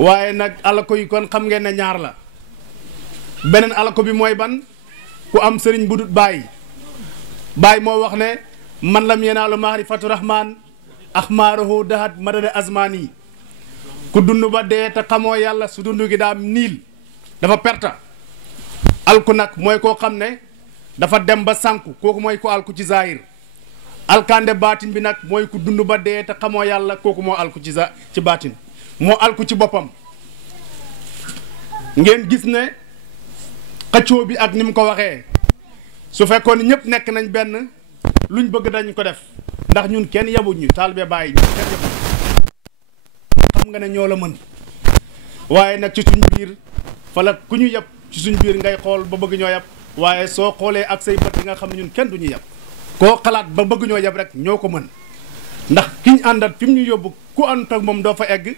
waaye nag alako yi kon xam ngeen ne ñaar la beneen alako bi mooy ban ku am sëriñ bu dut bàyyi bàyyi moo wax ne man lam yenaalu maarifatu rahman axmaaruhu dahat madada azmaan yi ku dund ba dee te xamoo yàlla su dund gi daa niil dafa perta alku nag mooy koo xam ne dafa dem ba sànku kooku mooy ko alku ci zahir alkande baatin bi nag mooy ku dund ba dee te xamoo yàlla kooku moo alku ci baatin moo alku ci boppam ngeen gis ne xëccoo bi ak ni mu ko waxee su fekkoon ni ñëpp nekk nañ benn luñ bëgg dañ ko def ndax ñun kenn yabuñu taalibe bàyyi ñun kenn yabuñu xam nga ne ñoo la mën waaye nag ci suñ biir fala ku ñu yab ci suñ biir ngay xool ba bëgg ñoo yab waaye soo xoolee ak say bët nga xam ne ñun kenn du ñu yab koo xalaat ba bëgg ñoo yab rek ñoo ko mën ndax ki ñu àndat fi mu ñu yóbbu ku ànd ak moom doo fa egg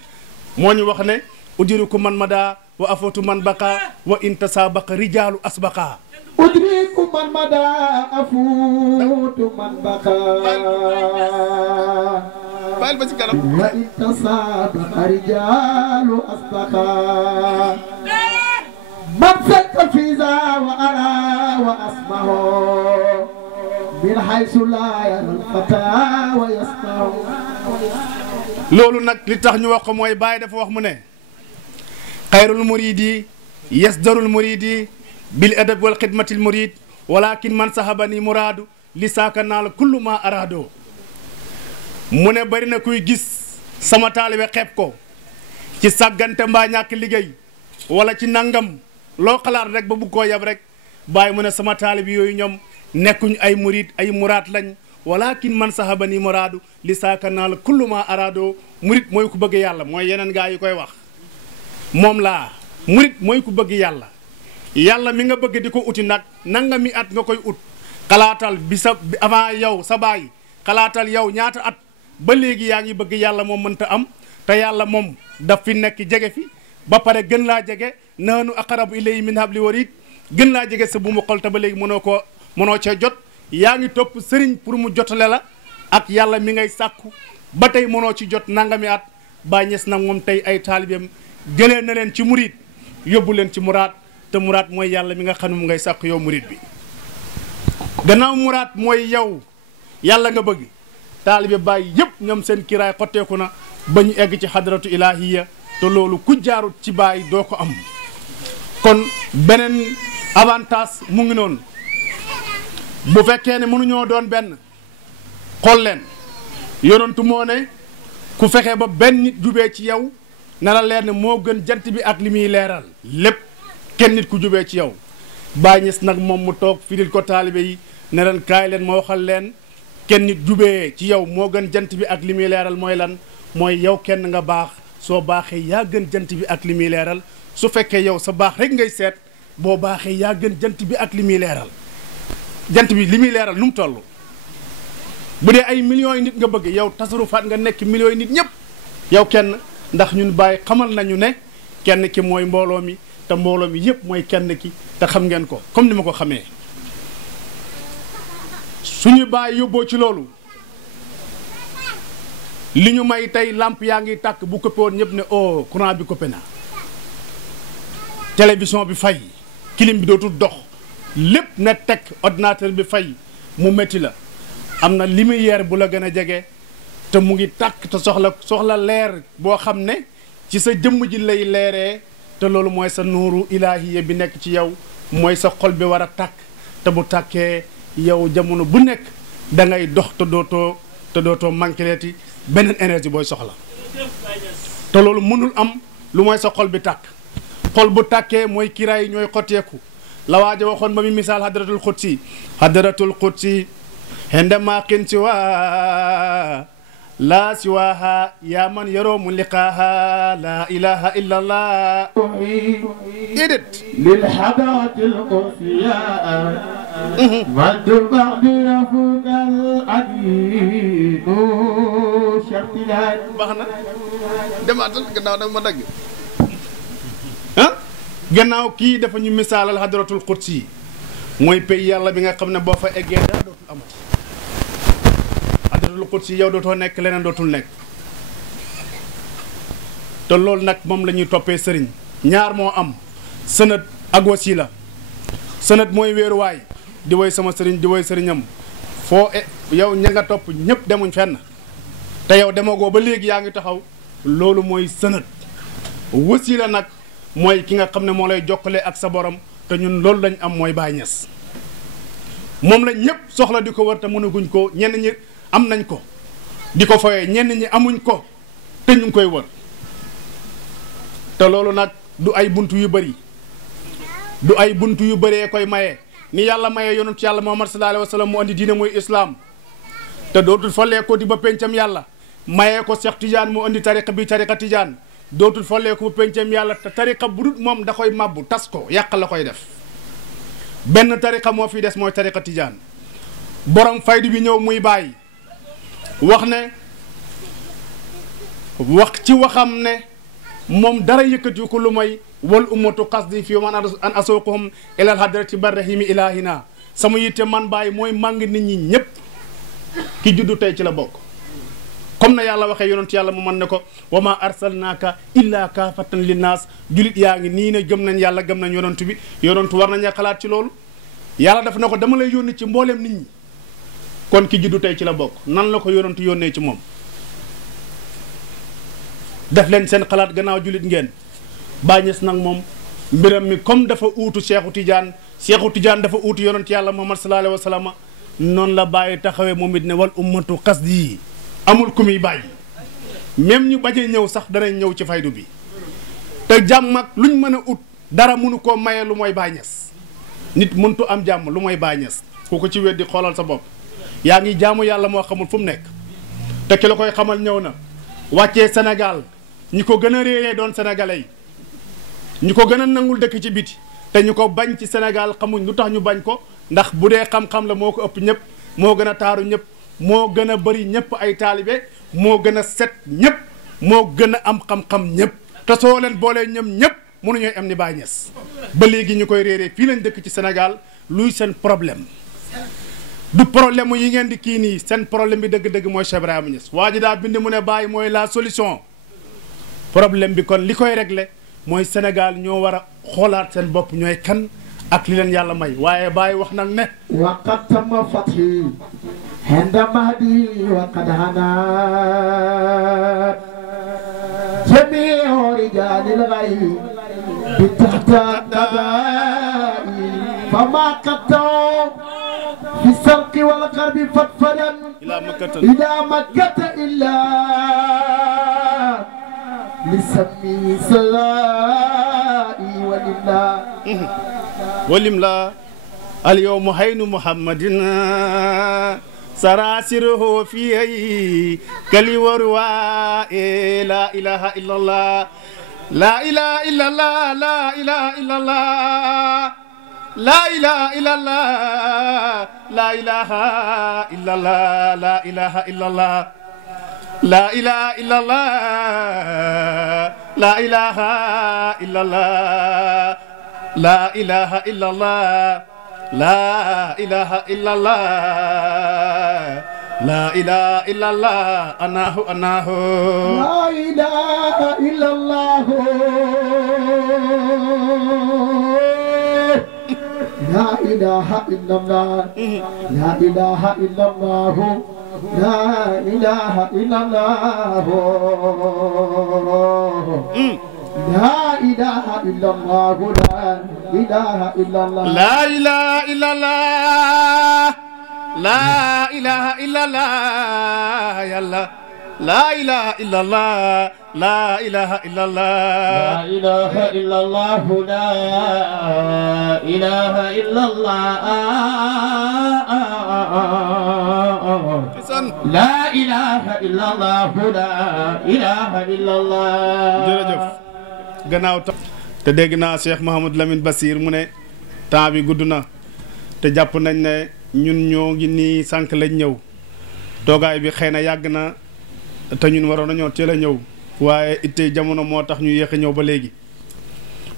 moo ñu wax ne udiriku man mada wa afootu man baqa wa intasabaqa rijaalu asbaqa udiriku man mada afootu man baqa baal ba ci kanam wa intasabaqa rijaalu asbaqa man fekka fiza wa ara wa asmaho min haysu la yara al-fata wa yasmahu loolu nag li tax ñu wax ko mooy Baye dafa wax mu ne xayrul muridi yasdarul muridi bil adab wal xidmatil murid walakin man sahabani muraadu li saaka naa la kullu ma araado mu ne bari na kuy gis sama taalibe xeeb ko ci sàggante mbaa ñàkk liggéey wala ci nangam loo xalaat rek ba bugg koo yab rek Baye mu ne sama taalibe yooyu ñoom nekkuñ ay murid ay muraat lañ walakin man sahabani muraadu li saaka naa la kullu ma araado murid mooy ku bëgg yàlla mooy yeneen gaa yi koy wax moom laa murid mooy ku bëgg yàlla yàlla mi nga bëgg di ko uti nag nanga mi at nga koy ut xalaatal bi sa avant yow sa baay xalaatal yow ñaata at ba léegi yaa ngi bëgg yàlla moom mënta am te yàlla moom daf fi nekk jege fi ba pare gën laa jege naanu aqrabu ilayhi min habli warid gën laa jege sa bu mu xol te ba léegi mënoo cee jot yaa ngi topp sëriñ pour mu jotale la ak yàlla mi ngay sàkku ba tey mënoo ci jot nangami at Baay Ñas nag moom tey ay taalibeem jëlee na leen ci murid yóbbu leen ci muraad te muraad mooy yàlla mi nga xam ne mu ngay sàkku yow murid bi gannaaw muraad mooy yow yàlla nga bëgg taalibe Baay yëpp ñoom seen kiraay xotteeku na ba ñu egg ci xadratu ilahiya te loolu ku jaarut ci Baay doo ko am kon beneen avantage mu ngi noonu bu fekkee ne mënuñoo doon benn xool leen yonentu moo ne ku fexe ba benn nit jubee ci yow na la leer ne moo gën jant bi ak li muy leeral lépp kenn nit ku jubee ci yow Baay Ñas nag moom mu toog firil ko taalibe yi ne leen kaay leen ma waxal leen kenn nit jubee ci yow moo gën jant bi ak li muy leeral mooy lan mooy yow kenn nga baax soo baaxee yaa gën jant bi ak li muy leeral su fekkee yow sa baax rek ngay seet boo baaxee yaa gën jant bi ak li muy leeral jant bi li muy leeral nu mu toll bu dee ay millions yi nit nga bëgg yow tasarufaat nga nekk millions yi nit ñëpp yow kenn ndax ñun Baay xamal nañu ne kenn ki mooy mbooloo mi te mbooloo mi yëpp mooy kenn ki te xam ngeen ko comme ni ma ko xamee suñu Baay yóbboo ci loolu li ñu may tey lamp yaa ngi tàkk bu coupé woon ñëpp ne oh courant bi coupé na télévision bi fay clim bi dootul dox lépp na teg ordinateur bi fay mu métti la am na lumière bu la gën a jege te mu ngi tàkk te soxla leer boo xam ne ci sa jëmm ji lay leeree te loolu mooy sa nuuru ilaahiya bi nekk ci yow mooy sa xol bi war a tàkk te bu tàkkee yow jamono bu nekk da ngay dox te dootoo manqué leeti beneen énergie booy soxla te loolu mënul am lu mooy sa xol bi tàkk xol bu tàkkee mooy kiraay yi ñooy xotteeku la waaja waxoon ba mi misaal hadratul qudsi hende maa qin si waa لا سواها يا من يروم لقاها لا إله إلا الله إدت للحضرة القدسية مد بعد رفوق العديد شرطنا baxna demaatal gannaaw nag ma dagg ah gannaaw kii dafa ñu misaalal hadratul qudsi mooy pays yàlla bi nga xam ne boo fa eggee dara dootul amati hadratul qudsi yow dootoo nekk leneen dootul nekk te loolu nag moom la ñuy toppee sëriñ ñaar moo am sanad ak wasila sanad mooy wéeruwaay di woy sama sëriñ di woy sëriñam foo yow ña nga topp ñëpp demuñ fenn te yow demagoo ba léegi yaa ngi taxaw loolu mooy sanad wasila nag mooy ki nga xam ne moo lay jokkale ak sa borom te ñun loolu lañ am mooy Baay Ñas moom la ñëpp soxla di ko wër te mënaguñ ko ñenn ñi am nañ ko di ko fayee ñenn ñi amuñ ko te ñu ngi koy wër te loolu nag du ay buntu yu bëri du ay buntu yu bëree koy maye ni yàlla maye yonent yàlla Muhammad sallallahu alayhi wa sallam mu andi diine muy islam te dootul follee ko di ba pencam yàlla mayee ko Cheikh Tidiane mu andi tariqa bi tariqa Tidiane dootul follee ko ba pencam yàlla te tariqa bu dul moom da koy mabbu tas ko yàq la koy def benn tariqa moo fi des mooy tariqa Tidiane borom faydu bi ñëw muy bàyyi wax ne wax ci waxam ne moom dara yëkkati ko lu may wal ummatu qasdi fi man an asuquhum ilal hadrati barrahimi ilahina sama yitte man bàyyi mooy màng nit ñi ñëpp ki juddu tey ci la bokk comme na yàlla waxee yonent yàlla mu man ne ko wa ma arsalnaaka illa kaafatan linnaas julit yaa ngi nii ne gëm nañ yàlla gëm nañ yonent bi yonent war nañu xalaat ci loolu yàlla daf na ko dama lay yónni ci mbooleem nit ñi kon ki juddu tey ci la bokk nan la ko yonent yónnee ci moom def leen seen xalaat gannaaw julit ngeen Baay Ñas nag moom mbiram mi comme dafa uutu Seexu Tijaan dafa uutu yonent yàlla Muhammad sallallahu alayhi wa sallam noonu la bàyyi taxawee moom it ne wal ummatu qasdi amul ku muy bàyyi même ñu bañee ñëw sax danañ ñëw ci faydu bi te jàmm ak luñ mën a ut dara mënu koo maye lu mooy Baay Ñas nit mëntu am jàmm lu mooy Baay Ñas ku ko ci weddi xoolal sa bopp yaa ngi jaamu yàlla moo xamul fu mu nekk te ki la koy xamal ñëw na wàccee Sénégal ñi ko gën a réeree doon sénégalais yi ñu ko gën a nangul dëkk ci biti te ñu ko bañ ci Sénégal xamuñ lu tax ñu bañ ko ndax bu dee xam-xam la moo ko ëpp ñëpp moo gën a taaru ñëpp moo gën a bëri ñëpp ay taalibe moo gën a set ñëpp moo gën a am xam-xam ñëpp te soo leen boolee ñoom ñëpp mënuñooy am ni Baay Ñas ba léegi ñu koy réeree fii lañ dëkk ci Sénégal luy seen problème du problème yi ngeen di kii nii seen problème bi dëgg-dëgg mooy Cheikh Ibrahima Niass waa ji daa bind mu ne Baay mooy la solution problème bi kon li koy réglé mooy Sénégal ñoo war a xoolaat seen bopp ñooy kan ak li leen yàlla may waaye Baay wax nag ne waqad tamma fathi hinda mahdi waqad hanat jami'u rijalil ghayb bi tahta qada'i fama qattaw في السرق والغرب فضفلا إلى مكة إلا لسمي سلائي ولله اليوم حين محمد سراسره فيه كلي ورواء لا إله إلا الله لا إله إلا الله لا إله إلا الله لا إله إلا الله لا إله إلا الله لا إله إلا الله لا إله إلا الله لا إله إلا الله لا إله إلا الله لا إله إلا الله لا إله إلا الله أناه لا إله إلا الله لا إله إلا الله لا إله إلا الله لا إله إلا الله لا إله إلا الله لا إله إلا الله لا إله إلا الله لا إله إلا الله يا الله لا إله إلا الله لا إله إلا الله لا إله إلا الله لا إله إلا الله لا ilaha illa allah la ilaha illa allah. jërëjëf gannaaw te dégg naa Cheikh Mouhamadou Lamine Bassir mu ne temps bi gudd na te jàpp nañ ne ñun ñoo ngi nii sànq lañ ñëw toogaay bi xëy na yàgg na te ñun waroon na ñoo teel a ñëw waaye ittey jamono moo tax ñu yéex a ñëw ba léegi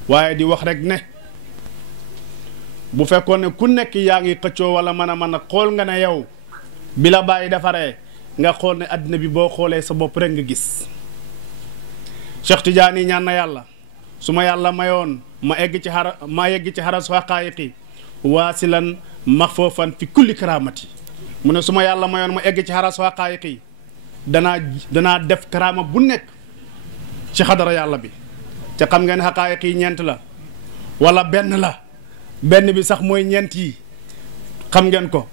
waaye di wax rek ne bu fekkoon ne ku nekk yaa ngi xëccoo wala mën a xool nga ne yow bi la bàyyi defaree nga xool ne àddina bi boo xoolee sa bopp rek nga gis Cheikh Tidiane ñaan na yàlla su ma yàlla mayoon ma yegg ci xaras xaqaayiqi waasilan maxfoofan fi kulli karaamati mu ne su ma yàlla mayoon ma egg ci xaras xaqaayiqi danaa def karaama bu nekk ci xadara yàlla bi ca xam ngeen xaqaayiq yi ñeent la wala benn bi sax mooy ñeent yi xam ngeen ko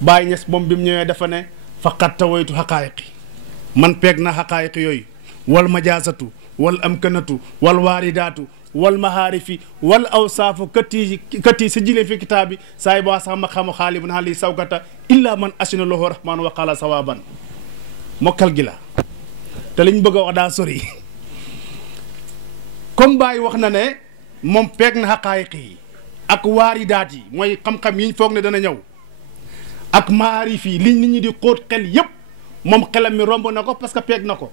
Baay Ñas moom bi mu ñëwee dafa ne faqat tawaytu xaqaayiqi man peeg na xaqaayiq yooyu wal majaasatu wal amkanatu wal waaridaatu wal mahaarifi wal awsaafu kati si jile fi kitaabi saay boo sax ma xamu xaalibun xali sawkata illa man asina lahu rahmaanu wa qaala sawaban mokkal gi la te liñ bëgg a wax daa sori comme Baay wax na ne moom peeg na xaqaayiq yi ak waaridaat yi mooy xam-xam yiñ foog ne dana ñëw ak maarif yi liñ nit ñi di xóot xel yépp moom xelam mi romb na ko parce que peeg na ko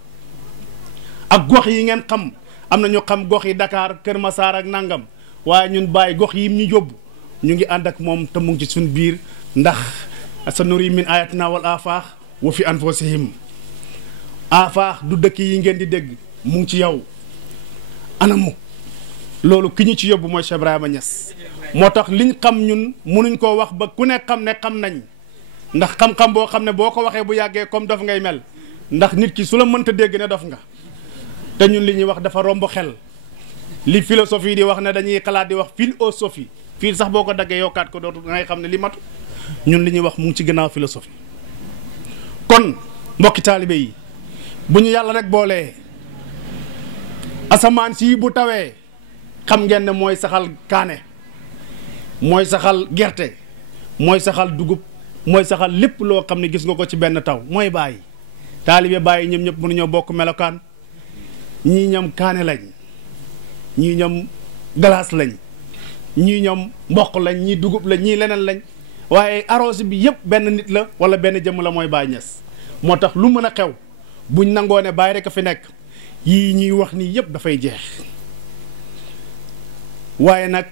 ak gox yi ngeen xam am na ñu xam gox yi Dakar Kër Massar ak nangam waaye ñun Baay gox yi ñu yóbbu ñu ngi ànd ak moom te mu ngi ci suñ biir ndax sa nuri min ayatina wal afaax wa fi anfusihim afaax du dëkk yi ngeen di dégg mu ngi ci yow anamu loolu ki ñu ci yóbbu mooy Cheikh Ibrahima Niass moo tax liñ xam ñun mënuñ koo wax ba ku ne xam nañ ndax xam-xam boo xam ne boo ko waxee bu yàggee comme dof ngay mel ndax nit ki su la mënta dégg ne dof nga te ñun li ñuy wax dafa romb xel li philosophie di wax ne dañuy xalaat di wax philosophie fii sax boo ko daggee yokkaat ko dootu ngay xam ne li matu ñun li ñuy wax mu ngi ci gannaaw philosophie kon mbokki taalibe yi bu ñu yàlla rek boolee asamaan si bu tawee xam ngeen ne mooy saxal kaane mooy saxal gerte mooy saxal dugub mooy saxal lépp loo xam ne gis nga ko ci benn taw mooy bàyyi taalibe bàyyi ñoom ñëpp mënuñoo bokk melokaan ñii ñoom kaane lañ ñii ñoom glace lañ ñii ñoom mboq lañ ñii dugub lañ ñii leneen lañ waaye arrosé bi yëpp benn nit la wala benn jëmm la mooy Baay Ñas moo tax lu mën a xew buñ nangoo ne Baay rek a fi nekk yii ñuy wax nii yëpp dafay jeex waaye nag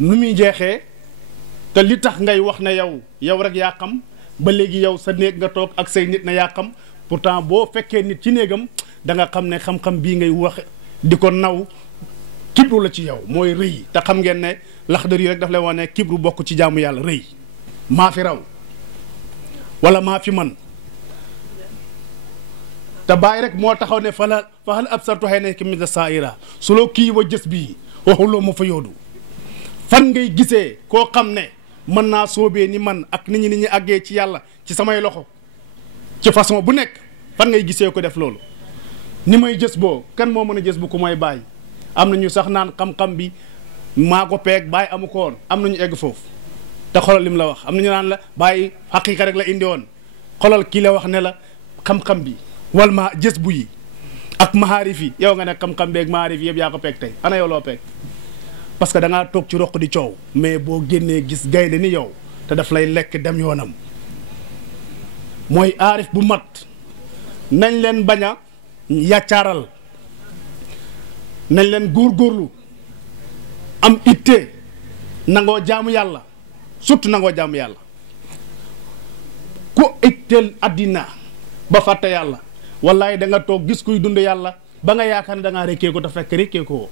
nu muy jeexee te li tax ngay wax ne yow rek yaa xam ba léegi yow sa néeg nga toog ak say nit na yaa xam pourtant boo fekkee nit ci néegam da nga xam ne xam-xam bii ngay wax di ko naw kibru la ci yow mooy rëy te xam ngeen ne Laxdari yi rek daf lay wax ne kibru bokk ci jaamu yàlla rëy maa fi raw wala maa fi man te Baay rek moo taxaw ne fahal absartu haynayka misla saa'ira suloo kii wa jës bii waxuloo ma fa yoodu fan ngay gisee koo xam ne mën naa soobee ni man ak nit ñi àggee ci yàlla ci samay loxo ci façon bu nekk fan ngay gisee ko def loolu ni may jës boo kan moo mën a jës bu ko mooy Baay am na ñu sax naan xam-xam bi maa ko peeg Baay amu ko woon am na ñu egg foofu te xolal lim la wax am na ñu naan la Baay xaqiiqa rek la indi woon xolal kii la wax ne la xam-xam bi wal ma jës bu yi ak maharif yi yow nga ne xam-xam beeg maharif yi yëpp yaa ko peeg tey ana yow loo peeg parce que da ngaa toog ci roq di coow mais boo génnee gis gaynde ni yow te daf lay lekk dem yoonam mooy aarif bu mat nañ leen bañ a yàccaaral nañ leen góorgóorlu am itte nangoo jaamu yàlla surtout nangoo jaamu yàlla ku itteel addina ba fàtte yàlla wallaay da nga toog gis kuy dund yàlla ba nga yaakaar ne da ngaa rekkee ko te fekk rekkee ko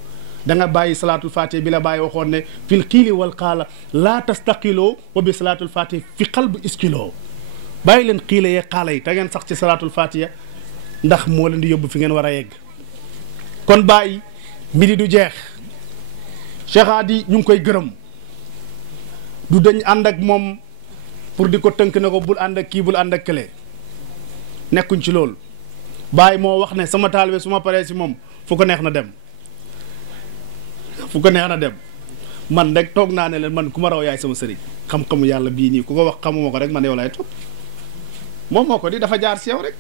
da nga bàyyi salaatul fatih bi la bàyyi waxoon ne fil xiili wal xaala laa tastaqiloo wa bi salaatul fatih fi xalbu iskiloo bàyyi leen xiile yee xaala yi te ngeen sax ci salaatul fatiha ndax moo leen di yóbbu fi ngeen war a yegg kon bàyyi mbiri du jeex Cheikh Hadi ñu ngi koy gërëm du dañ ànd ak moom pour di ko tënk ne ko bul ànd ak kii bul ànd ak kële nekkuñ ci loolu Baay moo wax ne sama taalibe su ma paree si moom fu ko neex na dem fu ko neex na dem man rek toog naa ne leen man ku ma raw yaay sama sëriñ xam-xamu yàlla bii nii ku ko wax xamuma ko rek man yow laay topp moom moo ko di dafa jaar si yow rek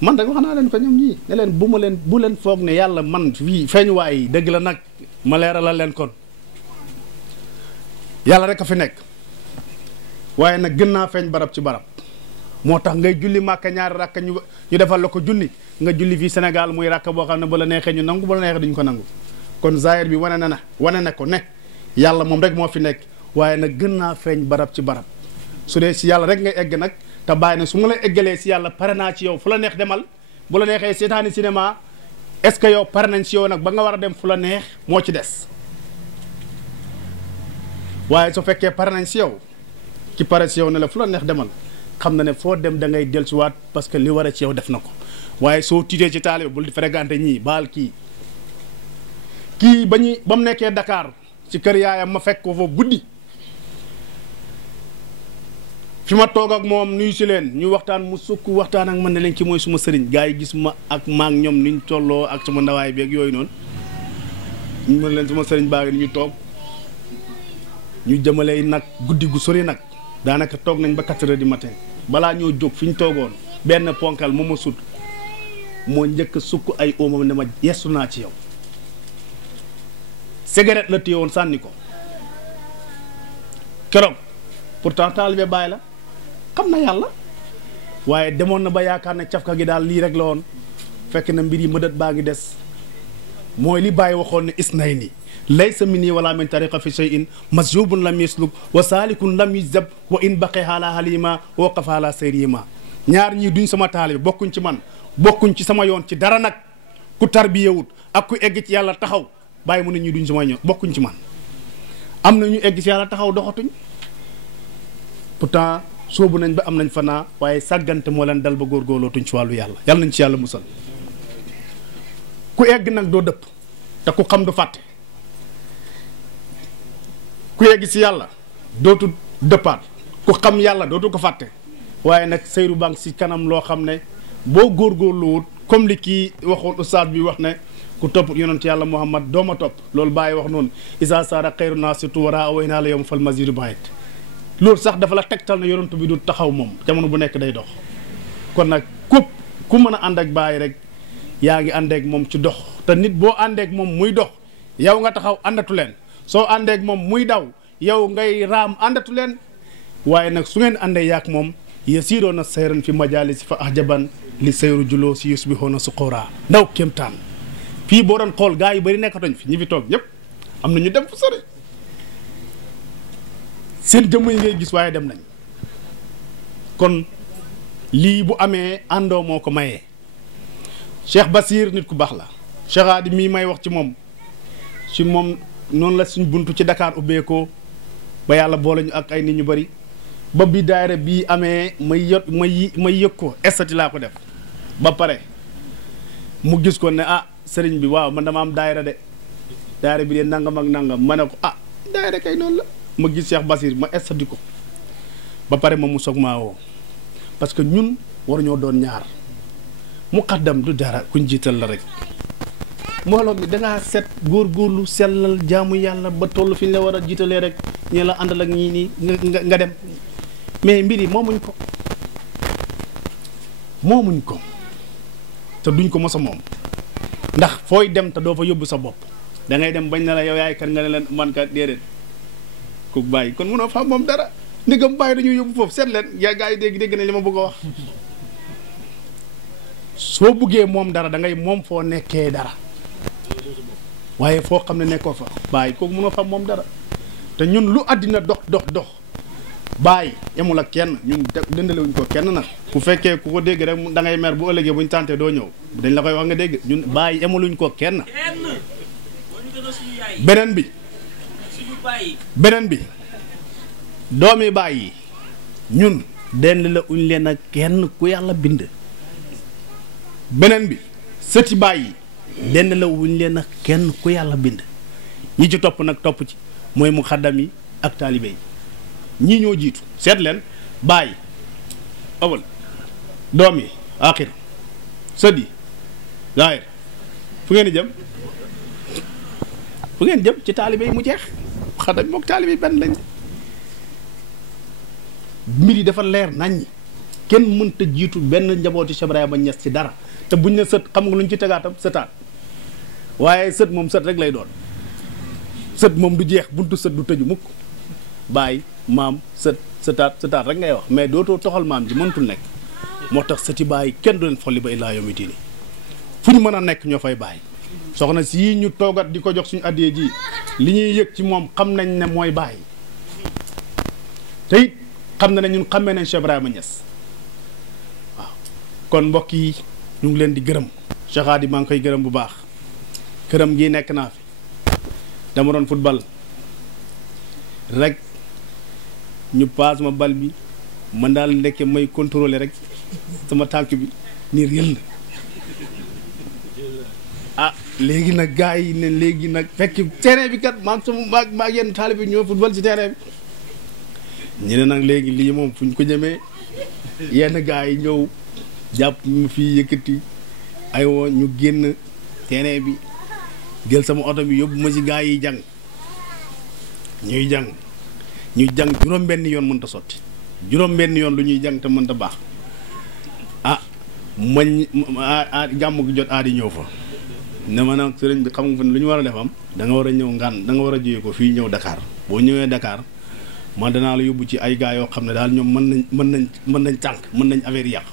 man rek wax naa leen ko ñoom ñii ne leen bu leen foog ne yàlla man fii feeñuwaay yi dëgg la nag ma leeralal leen kon yàlla rek a fi nekk waaye nag gën naa feeñ barab ci barab moo tax ngay julli màkka ñaari rakka ñu defal la ko junni nga julli fii Sénégal muy rakka boo xam ne bu la neexee ñu nangu bu la neexee duñ ko nangu kon zahir bi wane na ko ne yàlla moom rek moo fi nekk waaye nag gën naa feeñ barab ci barab su dee si yàlla rek ngay egg nag te bàyyi na su ma la eggalee si yàlla pare naa ci yow fu la neex demal bu la neexee seetaani cinéma est-ce que yow pare nañ si yow nag ba nga war a dem fu la neex moo ci des waaye su fekkee pare nañ si yow ki pare si yow ne la fu la neex demal xam na ne foo dem da ngay dellusiwaat parce que li war a ci yow def na ko waaye soo tiitee ci taalibe bul di fréquenté ñii baal kii ba mu nekkee Dakar ci kër yaayam ma fekk ko foofu guddi fi ma toog ak moom nuyu si leen ñu waxtaan mu sukk waxtaan ak man ne leen ki mooy suma sëriñ gars yi gis ma ak maak ñoom niñ tolloo ak suma ndawaay beeg yooyu noonu ñu mën leen suma sëriñ baa ngi ñu toog ñu jëmalee nag guddi gu sori nag daanaka toog nañ ba 4 heures du matin balaa ñoo jóg fi ñu toogoon benn ponkal moo ma sut moo njëkk sukk ay oomam ne ma yestu naa ci yow cigarette la téye woon sànni ko keroog pourtant taalibe Baay la xam na yàlla waaye demoon na ba yaakaar ne cafka gi daal lii rek la woon fekk na mbir yi mëdët baa ngi des mooy li Baay waxoon ne isnayni laysa minni wala min tariqa fi shay'in masjubun lam yasluk wa salikun lam yujzab wa in baqi ala halima wa waqaf ala sayrima ñaar ñii duñ sama taalibe bokkuñ ci man bokkuñ ci sama yoon ci dara nag ku tarbiyewut ak ku egg ci yàlla taxaw Baay mu ne ñii duñ sama yoon bokkuñ ci man am na ñu egg ci yàlla taxaw doxatuñ pourtant soobu nañ ba am nañ fanaa waaye sàggante moo leen dal ba góorgóorlootuñ ci wàllu yàlla yàlla nañ ci yàlla musal ku egg nag doo dëpp te ku xam du fàtte ku yegg si yàlla dootu dëppaat ku xam yàlla dootu ko fàtte waaye nag seyru banque si kanam loo xam ne boo góorgóorluwut comme li kii waxoon ustaas bi wax ne ku topp yonent yàlla Muhammad dooma topp loolu bàyyi wax noonu isa saara xayru naa surtout wara away naa la yom fal masiru bayit loolu sax dafa la tegtal na yonent bi du taxaw moom jamono bu nekk day dox kon nag ku mën a ànd ak bàyyi rek yaa ngi àndeek moom ci dox te nit boo àndeek moom muy dox yow nga taxaw àndatu leen soo àndeek moom muy daw yow ngay raam àndatu leen waaye nag su ngeen àndee yaak moom yasiroona sayran fi majalis fa ahjaban li sayru juloo si yusbihoona suqora ndaw kéemtaan fii boo doon xool gaa yu bari nekkatuñ fi ñi fi toog ñëpp am na ñu dem fu sori seen jëmm yi ngay gis waaye dem nañ kon lii bu amee àndoo moo ko mayee Cheikh Basir nit ku baax la Cheikh Adi mii may wax ci moom noonu la suñ buntu ci Dakar ubbeekoo ba yàlla boole ñu ak ay nit ñu bari ba bi daayira bii amee may yëg ko estati laa ko def ba pare mu gis ko ne sëriñ bi waaw man dama am daayira bi de nangam ak nangam ma ne ko daayira kay noonu la ma gis Cheikh Basir ma estati ko ba pare moom mu soog maa woo parce que ñun waruñoo doon ñaar muqaddam du dara kuñ jiital la rek mbooloo mi dangaa set góorgóorlu sellal jaamu yàlla ba toll fi ñu la war a jiitalee rek ñee la àndal ak ñii nii nga dem mais mbir yi moomuñ ko te duñ ko mos a moom ndax fooy dem te doo fa yóbbu sa bopp da ngay dem bañ na la yow yaay kan nga ne leen man kat déedéet ku bàyyi kon mënoo fa moom dara ndigam bàyyi dañuy yóbbu foofu seet leen yaa gaa yi dégg nañ li ma bëgg a wax soo buggee moom dara da ngay moom foo nekkee dara waaye foo xam ne nekkoo fa bàyyi kooku mënoo fa moom dara te ñun lu àddina dox bàyyi yemul ak kenn ñun dëndalewuñ ko kenn nag bu fekkee ku ko dégg rek da ngay mer bu ëllëgee buñ tàntee doo ñëw dañ la koy wax nga dégg ñun bàyyi yemuluñ ko kenn beneen bi doomi bàyyi ñun dend la uñ leen ak kenn ku yàlla bind beneen bi sëti bàyyi dend la wuñ leen ak kenn ku yàlla bind ñi ci topp nag topp ci mooy mu xaddam yi ak taalibe yi ñii ñoo jiitu seet leen bàyyi awal doom yi axir sët yi zaahir fu ngeen jëm ci taalibe yi mu jeex xaddam mook taalibe yi benn lañ mbir yi dafa leer naññi kenn mënta jiitu benn njabooti Cheikh Ibrahima Niass ci dara te buñ ne sët xam nga lu ñu ci tegaatam sëtaat waaye sët moom sët rek lay doon sët moom du jeex buntu sët du tëju mukk baay maam sëtaat rek ngay wax mais dootoo toxal maam ji mëntul nekk moo tax sëti baay kenn du leen folli ba illaa yawmi diini fu ñu mën a nekk ñoo fay baay soxna si ñu toogat di ko jox suñu addiyee ji li ñuy yëg ci moom xam nañ ne mooy baay te it xam na ne ñun xammee nañ Cheikh Ibrahima Niass waaw kon mbokk yi ñu ngi leen di gërëm Cheikh Hadi maa ngi koy gërëm bu baax këram gi nekk naa fi dama doon football rek ñu paas ma bal bi man daal ndekke may contrôler rek sama tànk bi nii réel na ah léegi nag gars yi ne léegi nag fekk terrain bi kat maag sama maag yenn taalibe bi ñoo football ci terrain bi ñu ne nag léegi lii moom fu ñu ko jëmee yenn gars yi ñëw jàpp mu fii yëkkati aywa ñu génn terrain bi jël sama oto bi yóbbu ma ci gars yi jàng ñuy jàng juróom-benn yoon mënta sotti juróom-benn yoon lu ñuy jàng te mënta baax ah gàmm gi jot aadi ñëw fa ne ma nag sëriñ bi xam nga lu ñu war a def am da nga war a ñëw ngaan da nga war a jógee ko fii ñëw Dakar boo ñëwee Dakar man danaa la yóbbu ci ay gars yoo xam ne daal ñoom mën nañ tànk mën nañ affaire yàq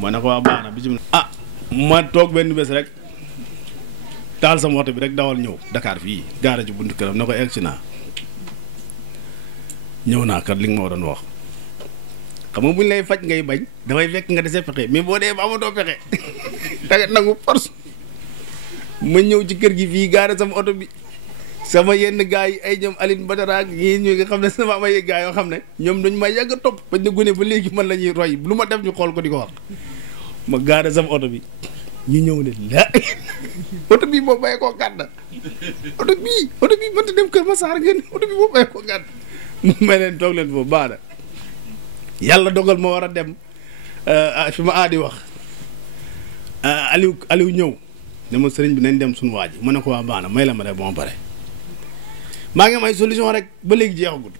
ma ne ko waa baax na bisimilah. ah ma toog benn bés rek taal sama oto bi rek dawal ñëw Dakar fii gaara ci buntu këram ne ko egsi naa ñëw naa kat li nga ma doon wax xam nga bu ñu lay faj ngay bañ dafay fekk nga dese pexe mais boo dee ba amatoo pexe danga nangu force ma ñëw ci kër gi fii gaare sama oto bi sama yenn gars yi ay ñoom Aline Badara ak yii ñu nga xam ne sama am ay gars yoo xam ne ñoom dañu may yàgg a topp bañ na gune ba léegi man la ñuy roy lu ma def ñu xool ko di ko wax ma gaare sama oto bi ñu ñëw ne la oto bii boo bàyyee koo gàdda oto bii mënta dem Kër Massar ngeen oto bii boo bàyyee koo gàdda may leen toog leen foofu baax na yàlla dogal ma war a dem fi ma aadi wax Aliou ñëw ne ma sëriñ bi nañ dem suñu waa ji ma ne ko waa baax na may la ma def ba ma pare maa ngi am ay solution rek ba léegi jeexagul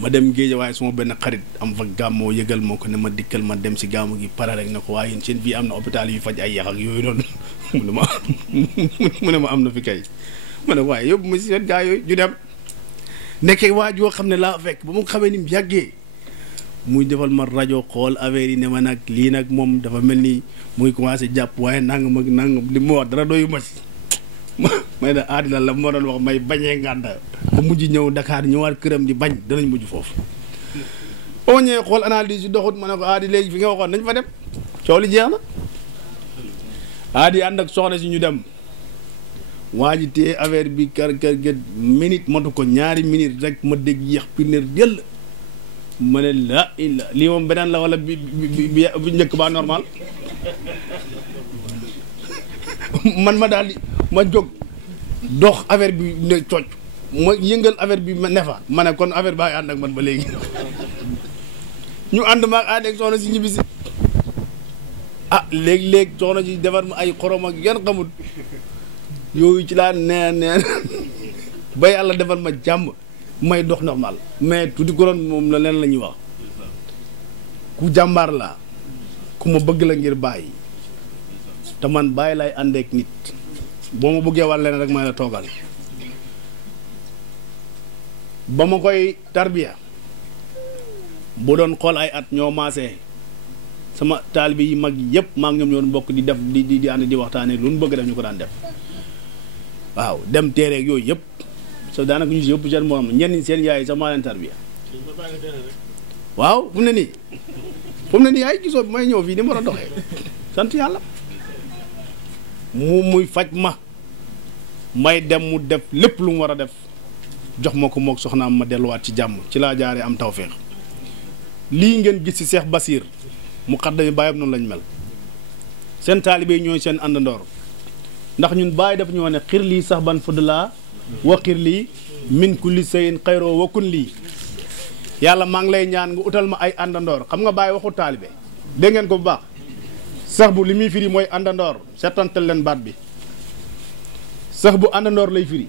ma dem géej waaye suma benn xarit am fa gàmmoo yëgal moo ko ne ma dikkal ma dem si gàmmu gi pare rek ne ko waaye yéen seen fii am na hôpital yu faj ay yax ak yooyu noonu mu ne ma am na fi kay ma ne waaye yóbbu ma si seen gaa yooyu ñu dem nekkee waa joo xam ne laa fekk ba mu xamee ni mu yàggee muy defal ma rajo xool affaire yi ne ma nag lii nag moom dafa mel ni muy commencé jàpp waaye nangam ak nangam li mu wax dara doyu ma si may da aadina la moo doon wax may bañee ngànda ba mujj ñëw Dakar ñëwaat këram di bañ danañ mujj foofu boo ñëwee xool analyse yu doxut ma ne ko aadi léegi fi nga waxoon nañ fa dem coow li jeex na aadi ànd ak soxna si ñu dem waa ji téye affaire bi kër minute matu ko ñaari minute rek ma dégg yéex pinir dell ma ne la illa lii moom beneen la wala bi njëkk ba normal man ma daal di ma jóg dox affaire bi ne cocc ma yëngal affaire bi ne fa ma ne kon affaire baa ngi ànd ak man ba léegi ñu ànd maag ànd ak soxna si ñibbisi ah léegi-léeg soxna si defar ma ay xorom ak yan xamul yooyu ci laa neen ba yàlla defal ma jàmm may dox normal mais tuuti koron moom la leen la ñuy wax ku jàmbaar la ku ma bëgg la ngir bàyyi te man bàyyi lay àndeek nit boo ma bëggee war leen rek may la toogal ba ma koy tarbiya bu doon xool ay at ñoo maasee sama taalibe yi mag yëpp maa ngi ñoom ñoo bokk di def di ànd di waxtaanee lu nu bëgg def ñu ko daan def waaw dem teereeg yooyu yëpp so daanaka ñu si yëpp seen morom ñenn seen yaay sax maa leen tarbiya waaw fu mu ne nii ay gisoo bi may ñëw fii ni ma doon doxee sant yàlla muy faj ma may dem mu def lépp lu mu war a def jox ma ko mook soxnaam ma delluwaat ci jàmm ci laa jaaree am tawféex lii ngeen gis ci Cheikh Basir mu xaddami bàyyam noonu lañ mel seen taalibe ñooy seen àndandoor ndax ñun bàyyi daf ñoo ne xir lii sax ban fudd laa wa xir lii min kulli sayin xayroo wa kun lii yàlla maa ngi lay ñaan nga utal ma ay àndandoor xam nga bàyyi waxu taalibe dégg ngeen ko bu baax sax bu li muy firi mooy àndandoor seetantal leen baat bi sax bu àndandoor lay firi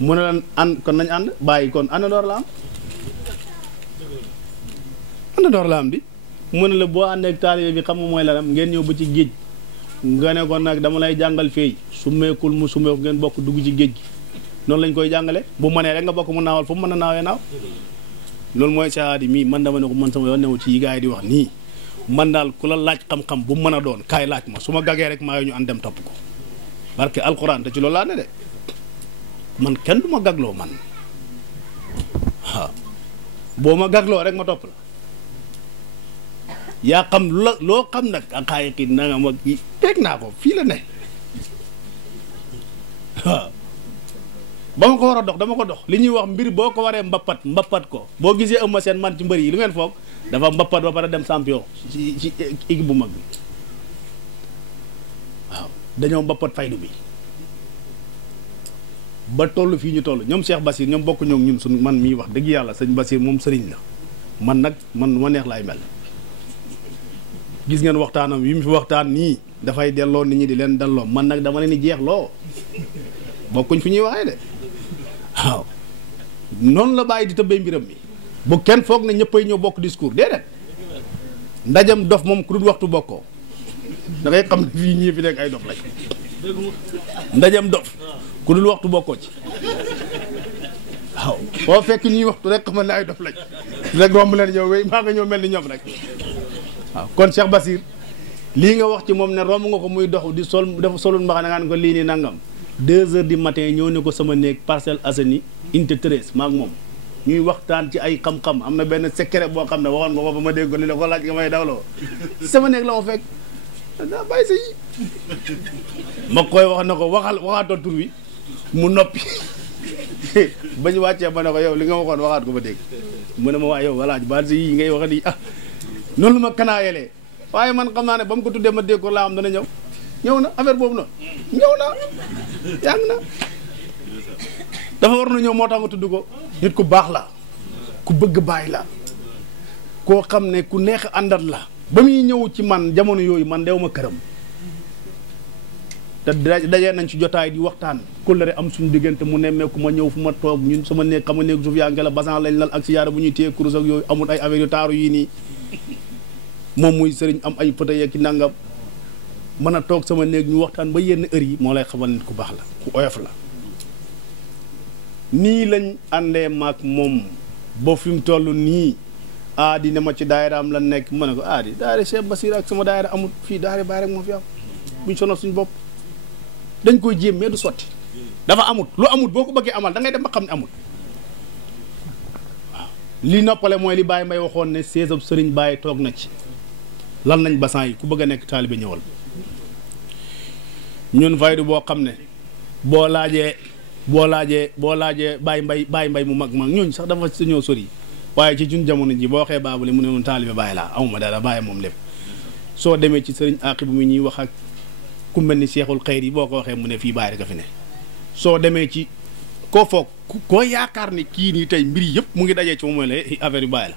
mu ne leen ànd kon nañ ànd bàyyi kon àndandoor la am àndandoor la am di mu ne la boo àndee ak taalibe bi xam nga mooy lanam ngeen ñëw ba ci géej nga ne ko nag dama lay jàngal feey summeekul mu summeeku ngeen bokk dugg ci géej gi noonu lañ koy jàngale bu mënee rek nga bokk mu naawal fu mu mën a naawee naaw loolu mooy sahaadi mii man dama ne ko man sama yoon newu ci yi gars yi di wax nii man daal ku la laaj xam-xam bu mën a doon kaay laaj ma su ma gagee rek maa yo ñu an dem topp ko barke alxuraan te ci loolu laa ne de man kenn du ma gagloo man waaw boo ma gagloo rek ma topp la yaa xam loo xam nag ak xaay xii na nga ma teg naa ko fii la ne waaw ba ma ko war a dox dama ko dox li ñuy wax mbir boo ko waree mbappat ko boo gisee Eumeu Sène man ci mbër yi lu ngeen foog dafa mbappat ba pare dem champion ci équipe bu mag bi waaw dañoo mbappat faydu bi ba toll fii ñu toll ñoom Cheikh Basir ñoom bokk ñoom ñun suñu man mii wax dëgg yàlla sëñ Basir moom sëriñ la man nag man ma neex laay mel gis ngeen waxtaanam yi mu fi waxtaan nii dafay delloo nit ñi di leen delloo man nag dama leen di jeexloo bokkuñ fi ñuy waxee de waaw noonu la bàyyi di tëbbee mbiram mi bu kenn foog ne ñëppay ñëw bokk discours déedéet ndajam dof moom ku dul waxtu bokkoo da ngay xam ne fii ñii fi nekk ay dof lañ ndajam dof ku dul waxtu bokkoo ci waaw boo fekk ñuy waxtu rek xamal ne ay dof lañ rek romb leen ñëw wéy maa nga ñëw mel ni ñoom rek waaw kon Cheikh Basir lii nga wax ci moom ne romb nga ko muy dox di sol dafa solul mbaxana nga ne ko lii nii nangam 2 heures du matin ñëw ne ko sama néeg Parcelles Assainies unité 13 maak moom ñuy waxtaan ci ay xam-xam am na benn secret boo xam ne waxoon nga ko ba ma dégg ko li la ko laaj nga may dawloo sama néeg la ma fekk daa bàyyi sa yi ma koy wax na ko waxaatoo tur wi mu noppi ba ñu wàccee ma ne ko yow li nga waxoon waxaat ko ba dégg mu ne ma waa yow walaaj baal sa yi ngay wax di noonu la ma kanaayelee waaye man xam naa ne ba mu ko tuddee ma dégg ko laa am dana ñëw na affaire boobu noonu ñëw na yàgg na dafa war na ñëw moo tax nga tudd ko nit ku baax la ku bëgg bàyyi la koo xam ne ku neex àndat la ba muy ñëw ci man jamono yooyu man dew ma këram te dajee nañ ci jotaay di waxtaan kóllëre am suñu diggante mu nemmeeku ma ñëw fu ma toog ñun sama néeg xam nga néeg suuf yaa ngi la basan lañ lal ak si yaara bu ñuy téye kurus ak yooyu amul ay affaire yu taaru yii nii moom muy sëriñ am ay pëta yeeg ci nangam mën a toog sama néeg ñu waxtaan ba yenn heure yi moo lay xamal nit ku baax la ku oyof la nii lañ àndee maak moom ba fi mu toll nii aadi ne ma ci daayiraam la nekk ma ne ko aadi daayira Cheikh Basir ak sama daayira amul fii daayira baay rek moo fi am buñ sonal suñu bopp dañ koy jéem mais du sotti dafa amut lu amut boo ko bëggee amal da ngay dem ba xam ne amut waaw li noppale mooy li Baye Mbaye waxoon ne seesab sëriñ Baye toog na ci lan nañ basan yi ku bëgg a nekk taalibe ñëwal ñun faydu boo xam ne boo laajee Baye Mbaye mu mag ñooñu sax dafa ñëw sori waaye ci ñun jamono ji boo waxee baabule mu ne moom taalibe Baye laa amuma dara Baye moom lépp soo demee ci sëriñ Aqibu mi ñuy wax ak ku mel ni Seexul Xayr yi boo ko waxee mu ne fii Baye rek a fi ne soo demee ci koo foog koo yaakaar ne kii nii tey mbir yëpp mu ngi dajee ci moom mooy la affaire yu Baye la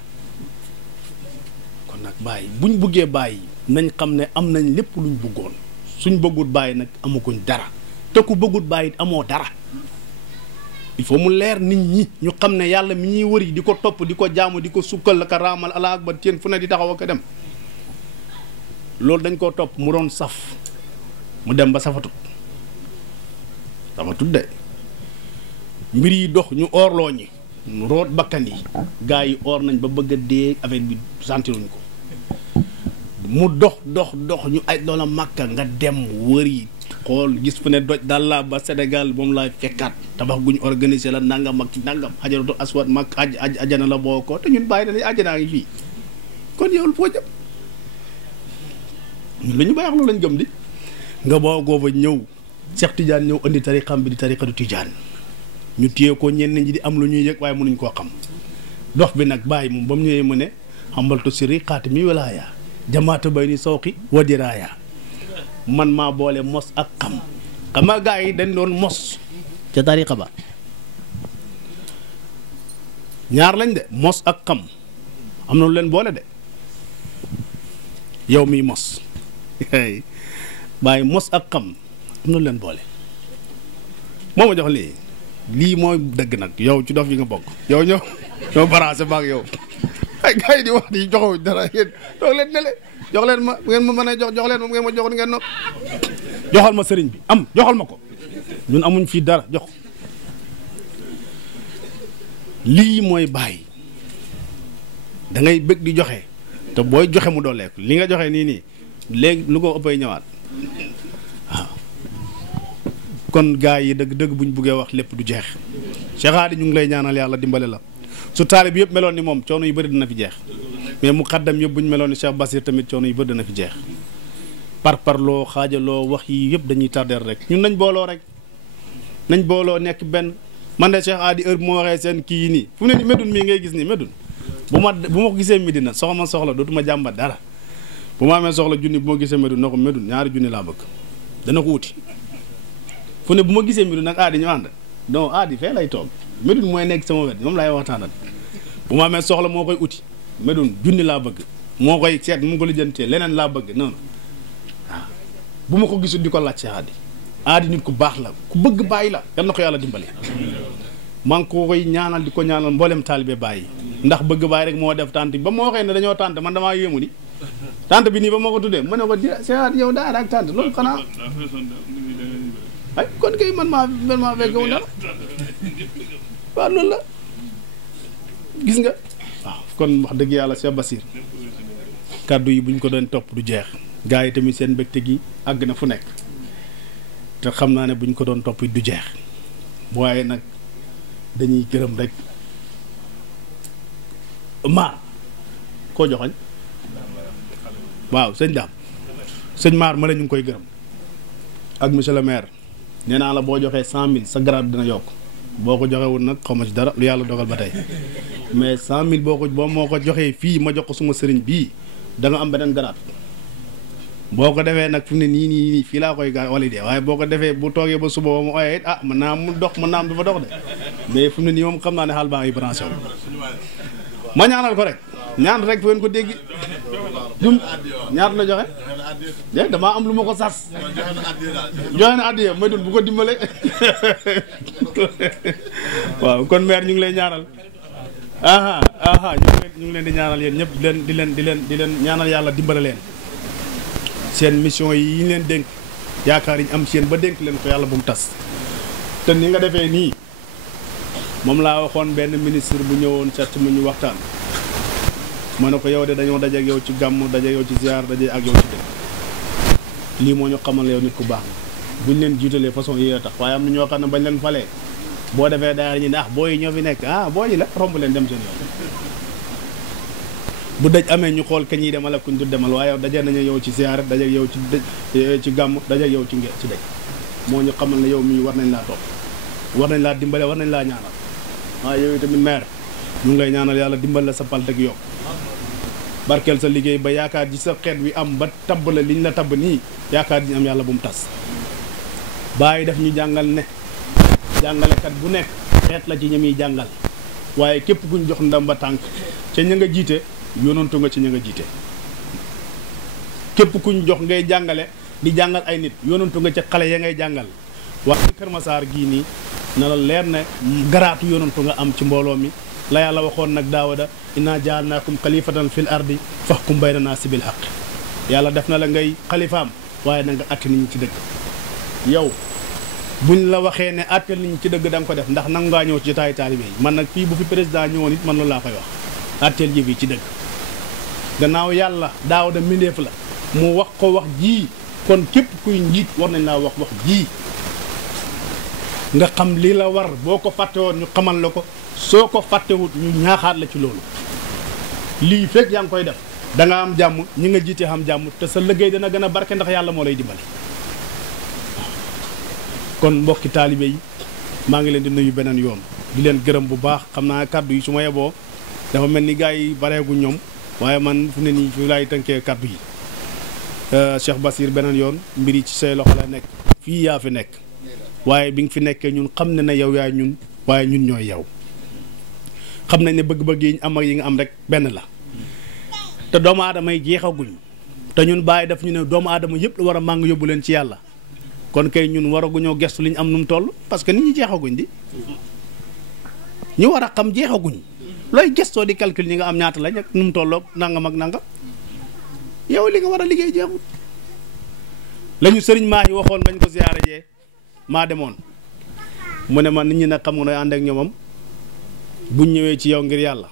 kon nag Baye buñ buggee Baye nañ xam ne am nañ lépp luñ bëggoon suñ bëggut Baye nag amaguñ dara te ku bëggut Baye amoo dara il faut mu leer nit ñi ñu xam ne yàlla mi ñuy wëri di ko topp di ko jaamu di ko sukkal la ko raamal ala akbar teen fu ne di taxaw ak dem loolu dañ koo topp mu doon saf mu dem ba safatut de mbir yi dox ñu oorloo ñi root bakkan yi gaa yi oor nañ ba bëgg a dee affaire bi sentiruñ ko mu dox ñu ay loola Makka nga dem wëri xool gis fu ne doj daal laa ba Sénégal moom laay fekkaat tabax gu ñu organisé la nangam ak ci nangam xajaratu aswad mag ajana la boo ko te ñun bàyyi dañuy ajanaa ngi fii kon yow foo jëm ñun la ñu bàyyi wax loolu lañ gëm di nga boo ko fa ñëw Cheikh Tidiane ñëw indi tariqam bi di tariqatu Tidiane ñu téye ko ñenn ñi di am lu ñuy yëg waaye mënuñ koo xam dox bi nag bàyyi moom ba mu ñëwee mu ne xambaltu sirri xaati mi walaaya jamaata bay ni sawqi wadiraaya man maa boole mos ak xam nga gaa yi dañ doon mos ca tariqa ba ñaar lañ de mos ak xam am na lu leen boole de yow miy mos bàyyi mos ak xam am na lu leen boole moo ma jox lii mooy dëgg nag yow ci dof yi nga bokk yow ñoo baraase ba ak yow ay gars yi di wax di joxewuñ dara yéen toog leen nele jox leen ma ngeen ma mën a jox leen moom ngeen ma jox ngeen nopp joxal ma sëriñ bi am joxal ma ko ñun amuñ fii dara jox lii mooy bàyyi da ngay bëgg di joxe te booy joxe mu dooleeku li nga joxe nii léegi lu ko ëppay ñëwaat waaw kon gars yi dëgg buñ buggee wax lépp du jeex Cheikh Hady ñu ngi lay ñaanal yàlla dimbale la su taalib yëpp meloon ni moom coono yu bëri dina fi jeex mais mu xaddam yëpp buñ meloon ni Cheikh Basir tamit coono yu bëri dina fi jeex parloo xaajaloo wax yi yëpp dañuy tardeel rek ñun nañ booloo nekk benn man de Cheikh Hady heure bu ma waxee seen kii yi nii fu mu ne ni Médoune mii ngay gis nii Médoune bu ma ko gisee Médina soxla dootuma jàmbat dara bu ma amee soxla junni bu ma gisee Médoune na ko Médoune ñaari junni laa bëgg dana ko wuti fu ne bu ma gisee Médoune nag Hady ñu ànd donc Hady fee lay toog Médoune mooy nekk sama wet moom laay waxtaanal bu ma amee soxla moo koy uti Médoune junni laa bëgg moo koy seet mu ko lijjantee leneen laa bëgg noonu waaw bu ma ko gisul di ko laaj Cheikh Hady nit ku baax la ku bëgg bàyyi la yal na ko yàlla dimbali maa ngi ko koy ñaanal di ko ñaanal mboolem taalibe bàyyi ndax bëgg bàyyi rek moo def tànt bi ba ma waxee ne dañoo tànt man damaa yéemu ni tànt bi nii ba ma ko tuddee ma ne ko Cheikh Hady yow daara ak tànt loolu xanaa ay kon kay man maa fekkewu dara waaw loolu la gis nga waaw kon wax dëgg yàlla Cheikh Basir kàddu yi buñ ko doon topp du jeex gars yi tamit seen mbégte gi àgg na fu nekk te xam naa ne buñ ko doon topp du jeex waaye nag dañuy gërëm rek maar koo joxoñ waaw sëñ Dame sëñ maar ma la ñu ngi koy gërëm ak monsieur le maire nee naa la boo joxee 100 000 sa grade dina yokk boo ko joxewul nag xaw ma ci dara lu yàlla dogal ba tey mais 100 000 boo moo ko joxee fii ma jox ko suma sëriñ bii da nga am beneen grade boo ko defee nag fi mu ne nii fii laa koy validé waaye boo ko defee bu toogee ba suba ba mu ooyee it mën naa mu dox mën naa am du fa dox de mais fi mu ne nii moom xam naa ne xaal baa ngi branché wu ma ñaanal ko rek ñaan rek fu ngeen ko dégg jum ñaata la joxe de damaa am lu ma ko sas joxe na addiya may dun bu ko dimbale waaw kon maire ñu ngi lay ñaanal ñu ngi leen di ñaanal yéen ñëpp di leen ñaanal yàlla dimbale leen seen mission yi ñu leen dénk yaakaar yi ñu am seen ba dénk leen ko yàlla bu mu tas te ni nga defee nii moom laa waxoon benn ministre bu ñëwoon seet mu ñu waxtaan ma ne ko yow de dañoo daje ak yow ci gàmm daje ak yow ci ziar daje ak yow ci dëkk lii moo ñu xamal yow nit ku baax na buñ leen jiitalee façon yi tax waaye am na ñoo xam ne bañ leen falee boo defee daara ñu ne booy yi ñoo fi nekk booy yi la romb leen dem seen yoon bu daj amee ñu xool kañ yi demal ak kuñ du demal waaye yow daje nañu yow ci ziar daje ak yow ci gàmm daje ak yow ci dëkk moo ñu xamal ne yow mii war nañ laa topp war nañ laa dimbale war nañ laa ñaanal waaye yow tamit maire ñu ngi lay ñaanal yàlla dimbal la sa palteg yokk barkeel sa liggéey ba yaakaar ji sa xeet wi am ba tabb la liñ la tabb nii yaakaar ji am yàlla bu mu tas bàyyi def ñu jàngal ne jàngalekat bu nekk xeet la ci ña muy jàngal waaye képp kuñ jox ndamba tànk ca ña nga jiite yonantu nga ci ña nga jiite képp kuñ jox ngay jàngale di jàngal ay nit yonantu nga ca xale ya ngay jàngal waaye Kër Masaar gii nii na la leer ne garaatu yonantu nga am ci mbooloo mi la yàlla waxoon nag Daawuda inna jaalnaakum xalifatan fil ardi fahkum bayna naasi bil haqq yàlla def na la ngay xalifaam waaye na nga àtte nit ñi ci dëgg yow buñ la waxee ne àtte nit ñi ci dëgg da nga ko def ndax nangu ngaa ñëw ci jotaay taalibe yi man nag fii bu fi président ñëwoon it man loolu laa koy wax àtteel jëf yi ci dëgg gannaaw yàlla Daawuda mbindeef la mu wax ko wax jii kon képp kuy njiit war nañ laa wax jii nga xam li la war boo ko fàtte woon ñu xamal la ko soo ko fàttewut ñu ñaaxaat la ci loolu lii fekk yaa ngi koy def da nga am jàmm ñi nga jiite am jàmm te sa liggéey dana gën a barke ndax yàlla moo lay dimbali kon mbokki taalibe yi maa ngi leen di nuyu beneen yoon di leen gërëm bu baax xam naa kàddu yi su ma yeboo dafa mel ni gars yi bareegu ñoom waaye man fu ne nii fi laay tënkee kàddu yi Cheikh Basir beneen yoon mbir yi ci say loxo la nekk fii yaa fi nekk waaye bi nga fi nekkee ñun xam ne yow yaay ñun waaye ñun ñooy yow xam nañ ne bëgg-bëgg yi ñu am ak yi nga am rek benn la te doomu aadama yi jeexaguñ te ñun bàyyi daf ñu ne doomu aadama yëpp la war a màng yóbbu leen ci yàlla kon kay ñun waraguñoo gestu li ñu am nu mu toll parce que nit ñi jeexaguñ di ñu war a xam jeexaguñ looy gestoo di calcul ñi nga am ñaata lañ ak nu mu tolloog nangam ak nangam yow li nga war a liggéey jeexul. lañu sëriñ maa yi waxoon bañ ko ziyaare jee maa demoon mu ne ma nit ñi nag xam nga nooy ànd ak ñoomam buñ ñëwee ci yow ngir yàlla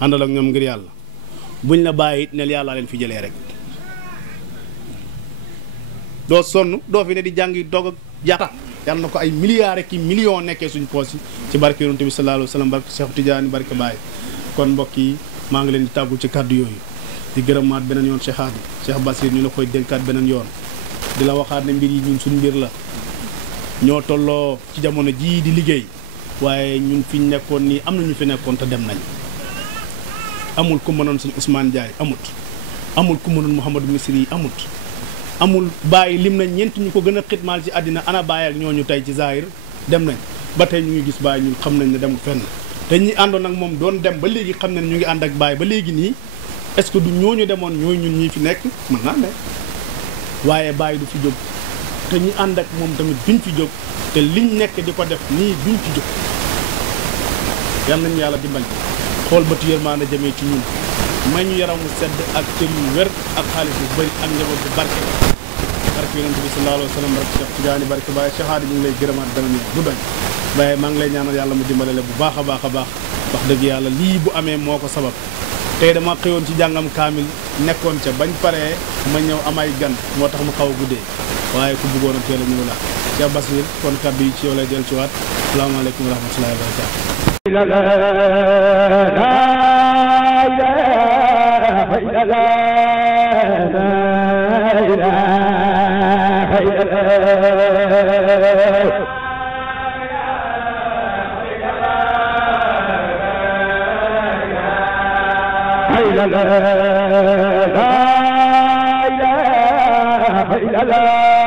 àndal ak ñoom ngir yàlla buñ la bàyyi it neel yàlla leen fi jëlee rek doo sonn doo fi ne di jàngi doog ak jaata yàlla na ko ay milliards ki millions nekkee suñ poos yi ci barke yonent bi sallallahu alayhi wa sallam barke Cheikh Tidiane barke Baye kon mbokk yi maa ngi leen di tàggu ci kàddu yooyu di gërëmaat beneen yoon Cheikh Hadi Cheikh Basir ñu la koy dénkaat beneen yoon di la waxaat ne mbir yi ñun suñ mbir la ñoo tolloo ci jamono jii di liggéey waaye ñun fi ñu nekkoon nii am na ñu fi nekkoon te dem nañ amul ku mënoon suñ Ousmane Ndiaye amul ku mënoon Mouhamadou Misri yi amul bàyyi lim nañ ñeent ñu ko gën a xitmaal ci àddina ana bàyyi ak ñooñu tey ci zahir dem nañ ba tey ñu ngi gis bàyyi ñun xam nañ ne dem fenn te ñi àndoon ak moom doon dem ba léegi xam ne ñu ngi ànd ak bàyyi ba léegi nii est-ce que du ñooñu demoon ñooy ñun ñii fi nekk mën naa ne waaye bàyyi du fi jóg te ñi ànd ak moom tamit duñ fi jóg te liñ nekk di ko def nii duñ fi jóg yal nañu yàlla dimbali xool ba tu yërmande jëmee ci ñun may ñu yaramu sedd ak cër yu wér ak xaalis bu bëri ak njaboot bu barke yonent bi sallallahu alayhi wa sallam barke Cheikh Tidiane barke Baye Cheikh Hadi ñu ngi lay gërëmaat beneen yoon du doy Baye maa ngi lay ñaanal yàlla mu dimbalale bu baax a baax a baax wax dëgg yàlla lii bu amee moo ko sabab tey dama xëyoon ci jàngam kaamil nekkoon ca bañ paree ma ñëw amay gan moo tax mu xaw a guddee waaye ku bëggoon a teel a ñëw la Cheikh Basir kon kàddu yi ci yow lay dellu ci waat asalaamaaleykum wa rahmatullahi wa la